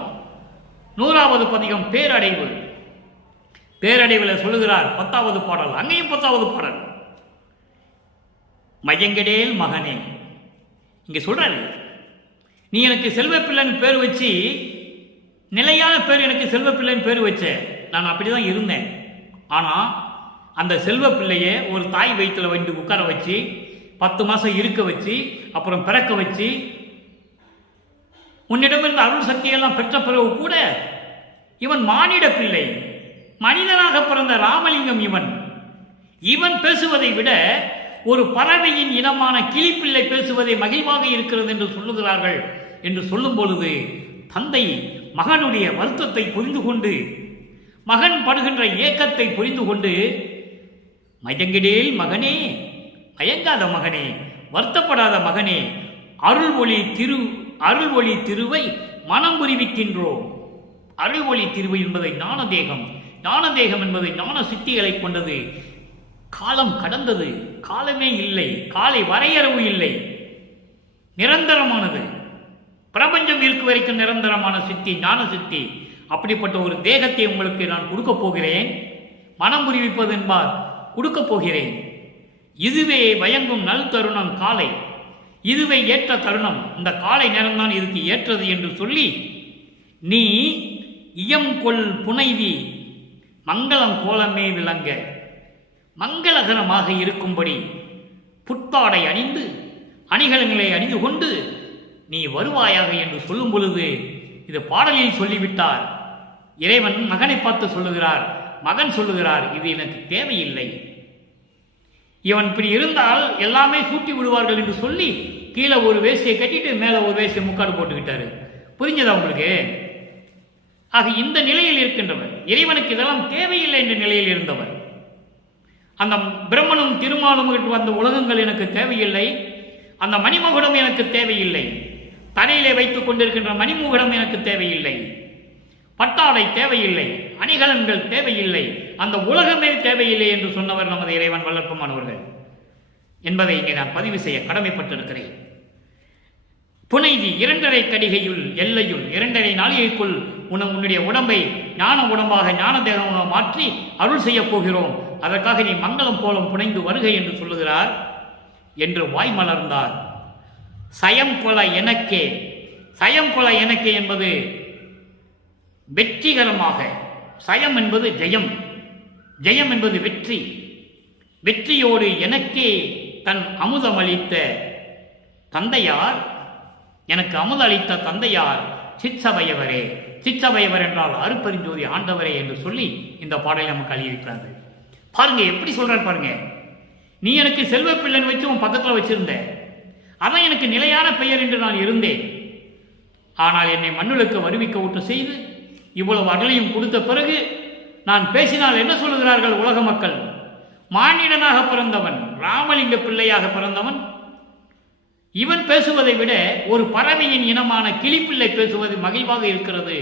100வது பதிகம் பேரடைவு. பேரடைவில் சொல்லுகிறார் 10வது பாடல், அங்கேயும் 10வது பாடல். மயங்கடேல் மகனே. இங்க சொல்றாரு, நீ எனக்கு செல்வப்பிள்ளைன்னு பேர் வச்சு, நிலையான பேர் எனக்கு செல்வப்பிள்ளைன்னு பேர் வச்ச. நான் அப்படிதான் இருந்தேன். ஆனா அந்த செல்வப்பிள்ளைய ஒரு தாய் வயிற்றுல வந்து உட்கார வச்சு 10 மாசம் இருக்க வச்சு அப்புறம் பிறக்க வச்சு உன்னிடமிருந்து அருள் சக்தியெல்லாம் பெற்ற பிறகு கூட இவன் மானிட பிள்ளை, மனிதனாக பிறந்த ராமலிங்கம் இவன் பேசுவதை விட ஒரு பறவையின் இனமான கிளிப்பிள்ளை பேசுவதை மகிழ்வாக இருக்கிறது என்று சொல்லுகிறார்கள். என்று சொல்லும் பொழுது தந்தை மகனுடைய வருத்தத்தை புரிந்து கொண்டு, மகன் படுகின்ற ஏக்கத்தை புரிந்து கொண்டு, மயங்கிடேல் மகனே, மயங்காத மகனே, வருத்தப்படாத மகனே, அருள் ஒளி திருவை மனம் புரிவிக்கின்றோம். அருள் ஒளி திருவை என்பதை ஞானதேகம் என்பதை ஞான சித்திகளை கொண்டது. காலம் கடந்தது, காலமே இல்லை, காலை வரையறவு இல்லை, நிரந்தரமானது. பிரபஞ்சம் இருக்க வரைக்கும் நிரந்தரமான சித்தி, ஞான சித்தி. அப்படிப்பட்ட ஒரு தேகத்தை உங்களுக்கு நான் கொடுக்க போகிறேன். மனம் புரிவிப்பது என்பார், கொடுக்க போகிறேன். இதுவே வயங்கும் நல் தருணம் காலை, இதுவே ஏற்ற தருணம், இந்த காலை நேரம்தான் இதுக்கு ஏற்றது என்று சொல்லி, நீ இயம் கொள் புனைவி மங்களம் கோலமே விளங்க, மங்களகரமாக இருக்கும்படி புத்தாடை அணிந்து அணிகலங்களை அணிந்து கொண்டு நீ வருவாயாக என்று சொல்லும் பொழுது, இது பாடலில் சொல்லிவிட்டார். இறைவன் மகனை பார்த்து சொல்லுகிறார். மகன் சொல்லுகிறார், இது எனக்கு தேவையில்லை. இவன் இப்படி இருந்தால் எல்லாமே சூட்டி விடுவார்கள் என்று சொல்லி கீழே ஒரு வேஷ்டியை கட்டிட்டு மேலே ஒரு வேஷ்டியை முக்காடு போட்டுக்கிட்டாரு. புரிஞ்சதா உங்களுக்கு? ஆக இந்த நிலையில் இருக்கின்றவர், இறைவனுக்கு இதெல்லாம் தேவையில்லை என்ற நிலையில் இருந்தவர். அந்த பிரம்மனும் திருமாலும் வந்த உலகங்கள் எனக்கு தேவையில்லை, அந்த மணிமகுடம் எனக்கு தேவையில்லை, தலையிலே வைத்துக் கொண்டிருக்கின்ற மணிமுகடம் எனக்கு தேவையில்லை, பட்டாடை தேவையில்லை, அணிகலன்கள் தேவையில்லை, அந்த உலகமே தேவையில்லை என்று சொன்னவர் நமது இறைவன் வல்லற்பமானவர்கள் என்பதை இங்கே நான் பதிவு செய்ய கடமைப்பட்டிருக்கிறேன். புனைதி 2.5 கடிகையுள் எல்லையுள் 2.5 நாளிகைக்குள் உன்னுடைய உடம்பை ஞான உடம்பாக ஞான தேகமாக மாற்றி அருள் செய்ய போகிறோம். அதற்காக நீ மங்களம் போலம் புனைந்து வருகை என்று சொல்லுகிறார் என்று வாய் மலர்ந்தார். சயம் கொல எனக்கே, சயம் கொல எனக்கே என்பது வெற்றிகரமாக, சயம் என்பது ஜெயம், ஜெயம் என்பது வெற்றி, வெற்றியோடு எனக்கே தன் அமுதம் அளித்த தந்தையார், எனக்கு அமுத அளித்த தந்தையார் சிற்சபையவரே, சிற்சபையவர் என்றால் அருப்பெருஞ்சோதி ஆண்டவரே என்று சொல்லி இந்த பாடலை நமக்கு அழியிருக்கிறார்கள். பாருங்க எப்படி சொல்றார் பாருங்க. நீ எனக்கு செல்வ பிள்ளைன்னு வச்சு உன் பக்கத்தில் வச்சிருந்த, அதான் எனக்கு நிலையான பெயர் என்று நான் இருந்தேன். ஆனால் என்னை மண்ணுளுக்கு வருவிக்க விட்டு செய்து இவ்வளவு அருளையும் கொடுத்த பிறகு நான் பேசினால் என்ன சொல்லுகிறார்கள் உலக மக்கள்? மானிடனாக பிறந்தவன், ராமலிங்க பிள்ளையாக பிறந்தவன், இவன் பேசுவதை விட ஒரு பறவையின் இனமான கிளிப்பிள்ளை பேசுவது மகிழ்வாக இருக்கிறது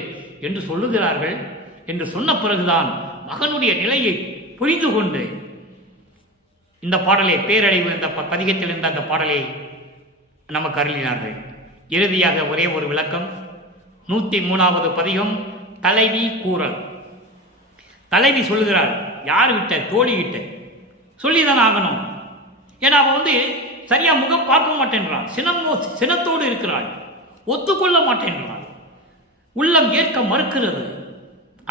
என்று சொல்லுகிறார்கள். என்று சொன்ன பிறகுதான் மகனுடைய நிலையை புரிந்து கொண்டு இந்த பாடலை பேரடைவு இந்த பதிகத்தில் இருந்த அந்த பாடலை நமக்கு அருளினார்கள். இறுதியாக ஒரே ஒரு விளக்கம். 103வது பதிகம் தலைவி கூறல். தலைவி சொல்லுகிறாள், யாருகிட்ட? தோழிகிட்ட சொல்லிதான் ஆகணும். ஏன்னா அவன் சரியா முகம் பார்க்க மாட்டேன்றான், சினத்தோடு இருக்கிறாள், ஒத்துக்கொள்ள மாட்டேன்றான், உள்ளம் ஏற்க மறுக்கிறது.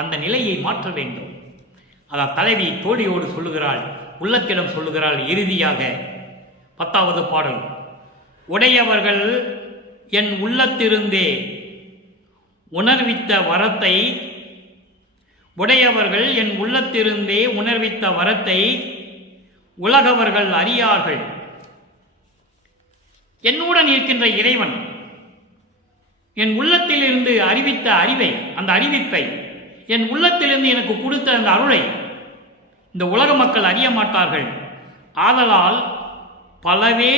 அந்த நிலையை மாற்ற வேண்டும். அதான் தலைவி தோழியோடு சொல்லுகிறாள், உள்ளத்திடம் சொல்லுகிறாள். இறுதியாக 10வது பாடல். உடையவர்கள் என் உள்ளத்திருந்தே உணர்வித்த வரத்தை, உடையவர்கள் என் உள்ளத்திருந்தே உணர்வித்த வரத்தை உலகவர்கள் அறியார்கள். என்னுடன் இருக்கின்ற இறைவன் என் உள்ளத்திலிருந்து அறிவித்த அறிவை, அந்த அறிவிப்பை, என் உள்ளத்திலிருந்து எனக்கு கொடுத்த அந்த அருளை இந்த உலக மக்கள் அறிய மாட்டார்கள். ஆதலால் பலவே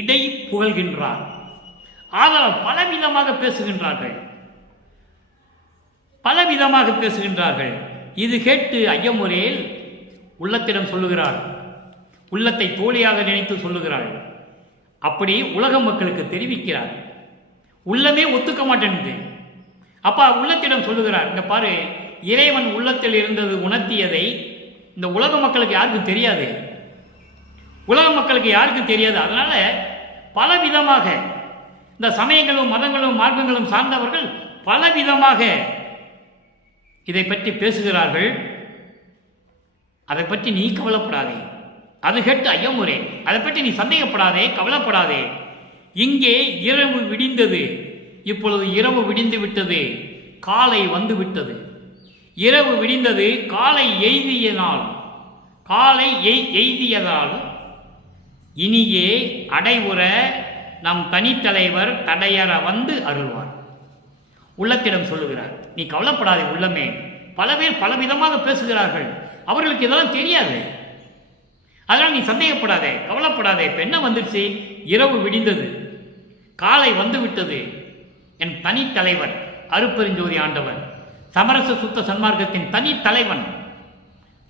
இடை புகழ்கின்றார். ஆதலால் பலவிதமாக பேசுகின்றார்கள், பலவிதமாக பேசுகின்றார்கள். இது கேட்டு ஐயமுறையில் உள்ளத்திடம் சொல்லுகிறார், உள்ளத்தை தோழியாக நினைத்து சொல்லுகிறாள். அப்படி உலக மக்களுக்கு தெரிவிக்கிறார். உள்ளமே ஒத்துக்க மாட்டேன்து. அப்பா உள்ளத்திடம் சொல்லுகிறார், இந்த பாரு, இறைவன் உள்ளத்தில் இருந்தது உணர்த்தியதை இந்த உலக மக்களுக்கு யாருக்கும் தெரியாது. உலக மக்களுக்கு யாருக்கும் தெரியாது. அதனால பலவிதமாக இந்த சமயங்களும் மதங்களும் மார்க்கங்களும் சார்ந்தவர்கள் பலவிதமாக இதை பற்றி பேசுகிறார்கள். அதை பற்றி நீ கவலைப்படாதே, அது கேட்டு ஐயமுறை, அதை பற்றி நீ சந்தேகப்படாதே, கவலைப்படாதே. இங்கே இரவு விடிந்தது, இப்பொழுது இரவு விடிந்து விட்டது, காலை வந்து விட்டது. இரவு விடிந்தது, காலை எய்தியதால் இனியே அடைவுற நம் தனித்தலைவர் தடையற வந்து அருள்வார். உள்ளத்திடம் சொல்லுகிறார், நீ கவலைப்படாதே உள்ளமே. பல பேர் பலவிதமாக பேசுகிறார்கள், அவர்களுக்கு இதெல்லாம் தெரியாது. அதனால் நீ சந்தேகப்படாதே, கவலைப்படாதே. இப்போ என்ன வந்துருச்சு? இரவு விடிந்தது, காலை வந்து விட்டது. என் தனித்தலைவர் அருட்பெருஞ்சோதி ஆண்டவர், சமரச சுத்த சன்மார்க்கத்தின் தனி தலைவன்,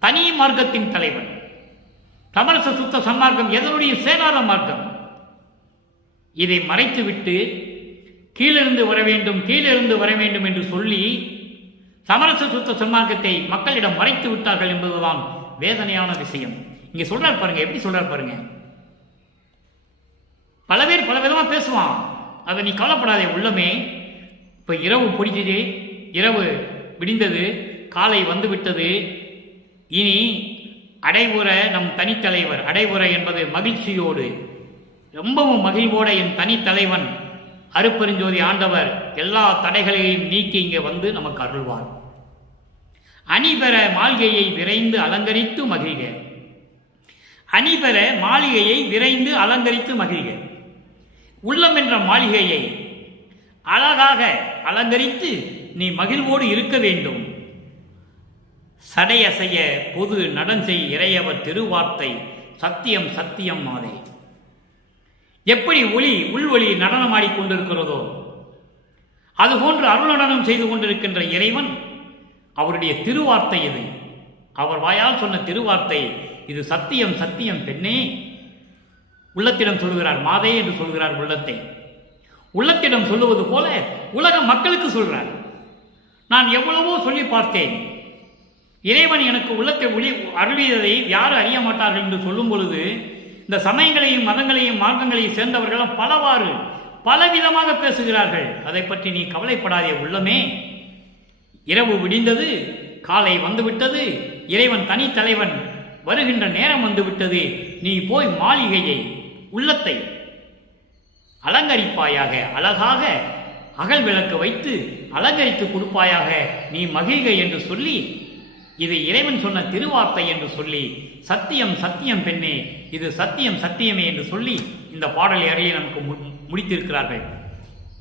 தனி மார்க்கத்தின் தலைவன். சமரச சுத்த சன்மார்க்கம் எதனுடைய சேனாத மார்க்கம்? இதை மறைத்துவிட்டு கீழிருந்து வர வேண்டும், கீழிருந்து வர வேண்டும் என்று சொல்லி சமரச சுத்த சன்மார்க்கத்தை மக்களிடம் மறைத்து விட்டார்கள் என்பதுதான் வேதனையான விஷயம். இங்க சொல்றார் பாருங்க, எப்படி சொல்றார் பாருங்க. பல பேர் பல விதமா பேசுவான், அதை நீ கவலைப்படாதே உள்ளமே. இப்ப இரவு பொடிச்சது, இரவு விடிந்தது, காலை வந்து விட்டது. இனி அடைவுற நம் தனித்தலைவர், அடைவுற என்பது மகிழ்ச்சியோடு, ரொம்பவும் மகிழ்வோட என் தனித்தலைவன் அருட்பெருஞ்சோதி ஆண்டவர் எல்லா தடைகளையும் நீக்கி இங்கே வந்து நமக்கு அருள்வார். அணிபெற மாளிகையை விரைந்து அலங்கரித்து மகிழ்க. அணிபெற மாளிகையை விரைந்து அலங்கரித்து மகிழ்க. உள்ளம் என்ற மாளிகையை அழகாக அலங்கரித்து நீ மகிழ்வோடு இருக்க வேண்டும். சடையசைய பொது நடன்செய் இறையவர் திருவார்த்தை சத்தியம் சத்தியம் மாதே. எப்படி ஒளி உள்வொளி நடனமாடிக்கொண்டிருக்கிறதோ அதுபோன்று அருள் நடனம் செய்து கொண்டிருக்கின்ற இறைவன், அவருடைய திருவார்த்தை இது. அவர் வாயால் சொன்ன திருவார்த்தை இது. சத்தியம் சத்தியம் பெண்ணே. உள்ளத்திடம் சொல்கிறார், மாதே என்று சொல்கிறார் உள்ளத்தை. உள்ளத்திடம் சொல்லுவது போல உலக மக்களுக்கு சொல்றார். நான் எவ்வளவோ சொல்லி பார்த்தேன், இறைவன் எனக்கு உள்ளத்தை ஒளி அருளியதை யாரும் அறிய மாட்டார்கள் என்று சொல்லும் பொழுது இந்த சமயங்களையும் மதங்களையும் மார்க்கங்களையும் சேர்ந்தவர்களும் பலவாறு பலவிதமாக பேசுகிறார்கள். அதை பற்றி நீ கவலைப்படாதே உள்ளமே. இரவு விடிந்தது, காலை வந்துவிட்டது, இறைவன் தனி தலைவன் வருகின்ற நேரம் வந்துவிட்டது. நீ போய் மாளிகையை, உள்ளத்தை அலங்கரிப்பாயாக, அழகாக அகல் விளக்கு வைத்து அலங்கரித்து கொடுப்பாயாக, நீ மகிழ்க என்று சொல்லி, இது இறைவன் சொன்ன திருவார்த்தை என்று சொல்லி, சத்தியம் சத்தியம் பெண்ணே, இது சத்தியம் சத்தியமே என்று சொல்லி இந்த பாடலை அருளி நமக்கு முடித்திருக்கிறார்கள்.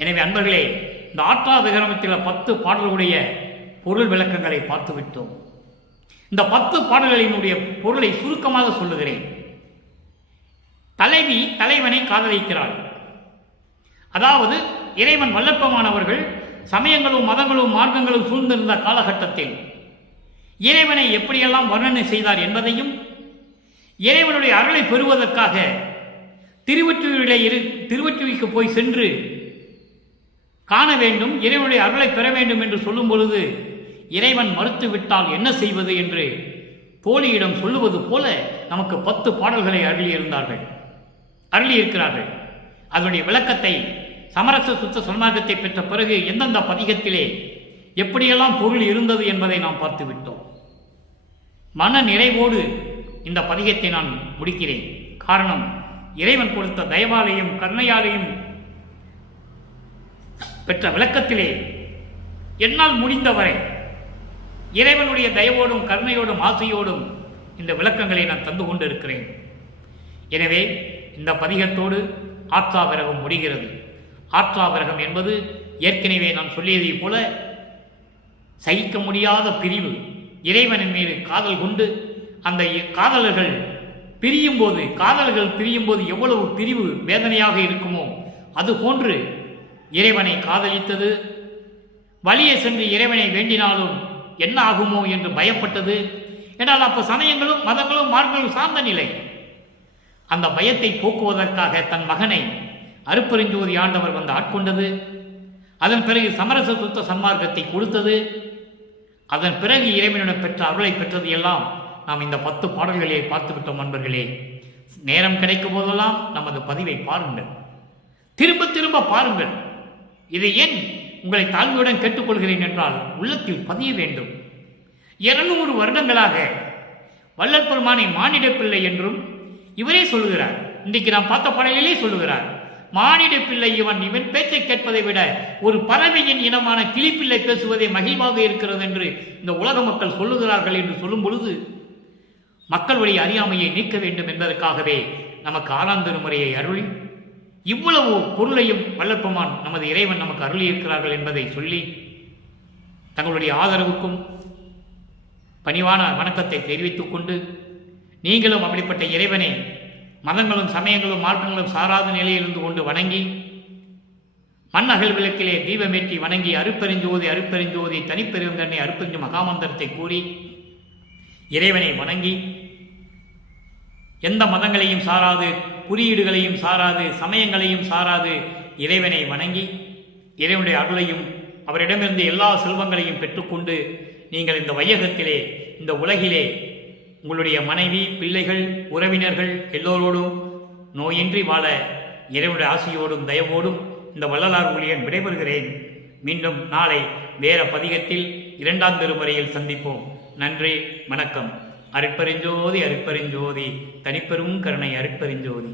எனவே அன்பர்களே, இந்த ஆற்றா விகரமத்தில் 10 பாடல்களுடைய பொருள் விளக்கங்களை பார்த்து விட்டோம். இந்த 10 பாடல்களினுடைய பொருளை சுருக்கமாக சொல்லுகிறேன். தலைவி தலைவனை காதலிக்கிறாள். அதாவது இறைவன் வல்லப்பமானவர்கள் சமயங்களும் மதங்களும் மார்க்கங்களும் சூழ்ந்திருந்த காலகட்டத்தில் இறைவனை எப்படியெல்லாம் வர்ணனை செய்தார் என்பதையும், இறைவனுடைய அருளை பெறுவதற்காக திருவொற்றியூருக்கு போய் சென்று காண வேண்டும், இறைவனுடைய அருளை பெற வேண்டும் என்று சொல்லும் பொழுது இறைவன் மறுத்துவிட்டால் என்ன செய்வது என்று தோழியிடம் சொல்லுவது போல நமக்கு 10 பாடல்களை அருளியிருக்கிறார்கள். அதனுடைய விளக்கத்தை சமரச சுத்த சன்மார்க்கத்தை பெற்ற பிறகு எந்தெந்த பதிகத்திலே எப்படியெல்லாம் பொருள் இருந்தது என்பதை நாம் பார்த்து விட்டோம். மன நிறைவோடு இந்த பதிகத்தை நான் முடிக்கிறேன். காரணம், இறைவன் கொடுத்த தயவாலையும் கருணையாலையும் பெற்ற விளக்கத்திலே என்னால் முடிந்தவரை இறைவனுடைய தயவோடும் கருணையோடும் ஆசையோடும் இந்த விளக்கங்களை நான் தந்து கொண்டிருக்கிறேன். எனவே இந்த பதிகத்தோடு ஆற்றா விரகம் முடிகிறது. ஆற்றா விரகம் என்பது ஏற்கனவே நான் சொல்லியதைப் போல சகிக்க முடியாத பிரிவு. இறைவனின் மீது காதல் கொண்டு அந்த காதலர்கள் பிரியும் போது எவ்வளவு பிரிவு வேதனையாக இருக்குமோ அதுபோன்று இறைவனை காதலித்தது. வழியே சென்று இறைவனை வேண்டினாலும் என்ன ஆகுமோ என்று பயப்பட்டது. என்றால் அப்போ சமயங்களும் மதங்களும் மார்க்கங்களும் சார்ந்த நிலை. அந்த பயத்தை போக்குவதற்காக தன் மகனை அருட்பெருஞ்சோதி ஆண்டவர் வந்து ஆட்கொண்டது. அதன் பிறகு சமரச சுத்த சன்மார்க்கத்தை கொடுத்தது. அதன் பிறகு இறைவனிடம் பெற்ற அருளை பெற்றது எல்லாம் நாம் இந்த 10 பாடல்களே பார்த்துவிட்டோம். நண்பர்களே, நேரம் கிடைக்கும் போதெல்லாம் நமது பதிவை பாருங்கள், திரும்ப திரும்ப பாருங்கள். இதை ஏன் உங்களை தாழ்மையுடன் கேட்டுக்கொள்கிறேன் என்றால் உள்ளத்தில் பதிய வேண்டும். 200 வருடங்களாக வள்ளல் பெருமானை மானிட பிள்ளை என்றும் இவரே சொல்லுகிறார். இன்றைக்கு நாம் பார்த்த பாடலிலே சொல்லுகிறார், மானிட பிள்ளை இவன் பேச்சை கேட்பதை விட ஒரு பறவையின் இனமான கிளிப்பிள்ளை பேசுவதே மகிழ்வாக இருக்கிறது என்று இந்த உலக மக்கள் சொல்லுகிறார்கள் என்று சொல்லும் பொழுது மக்களுடைய அறியாமையை நீக்க வேண்டும் என்பதற்காகவே நமக்கு 6ஆம் திருமுறையை அருளி இவ்வளவு பொருளையும் வல்லப்பெருமான் நமது இறைவன் நமக்கு அருளி இருக்கிறார்கள் என்பதை சொல்லி தங்களுடைய ஆதரவுக்கும் பணிவான வணக்கத்தை தெரிவித்துக் கொண்டு, நீங்களும் அப்படிப்பட்ட இறைவனை மதங்களும் சமயங்களும் மார்க்கங்களும் சாராத நிலையிலிருந்து கொண்டு வணங்கி மண்ணகல் விளக்கிலே தீபமேற்றி வணங்கி அருட்பெருஞ்சோதி அருட்பெருஞ்சோதி தனிப்பெருந்தன்னை அருட்பெருஞ்சு மகாமந்திரத்தை கூறி இறைவனை வணங்கி எந்த மதங்களையும் சாராது, குறியீடுகளையும் சாராது, சமயங்களையும் சாராது இறைவனை வணங்கி இறைவனுடைய அருளையும் அவரிடமிருந்து எல்லா செல்வங்களையும் பெற்றுக்கொண்டு நீங்கள் இந்த வையகத்திலே, இந்த உலகிலே உங்களுடைய மனைவி, பிள்ளைகள், உறவினர்கள் எல்லோரோடும் நோயின்றி வாழ இறைவனுடைய ஆசையோடும் தயவோடும் இந்த வள்ளலார் ஊழியன் விடைபெறுகிறேன். மீண்டும் நாளை வேற பதிகத்தில் 2ஆம் திருமுறையில் சந்திப்போம். நன்றி, வணக்கம். அருட்பெருஞ்சோதி அருட்பெருஞ்சோதி தனிப்பெரும் கருணை அருட்பெருஞ்சோதி.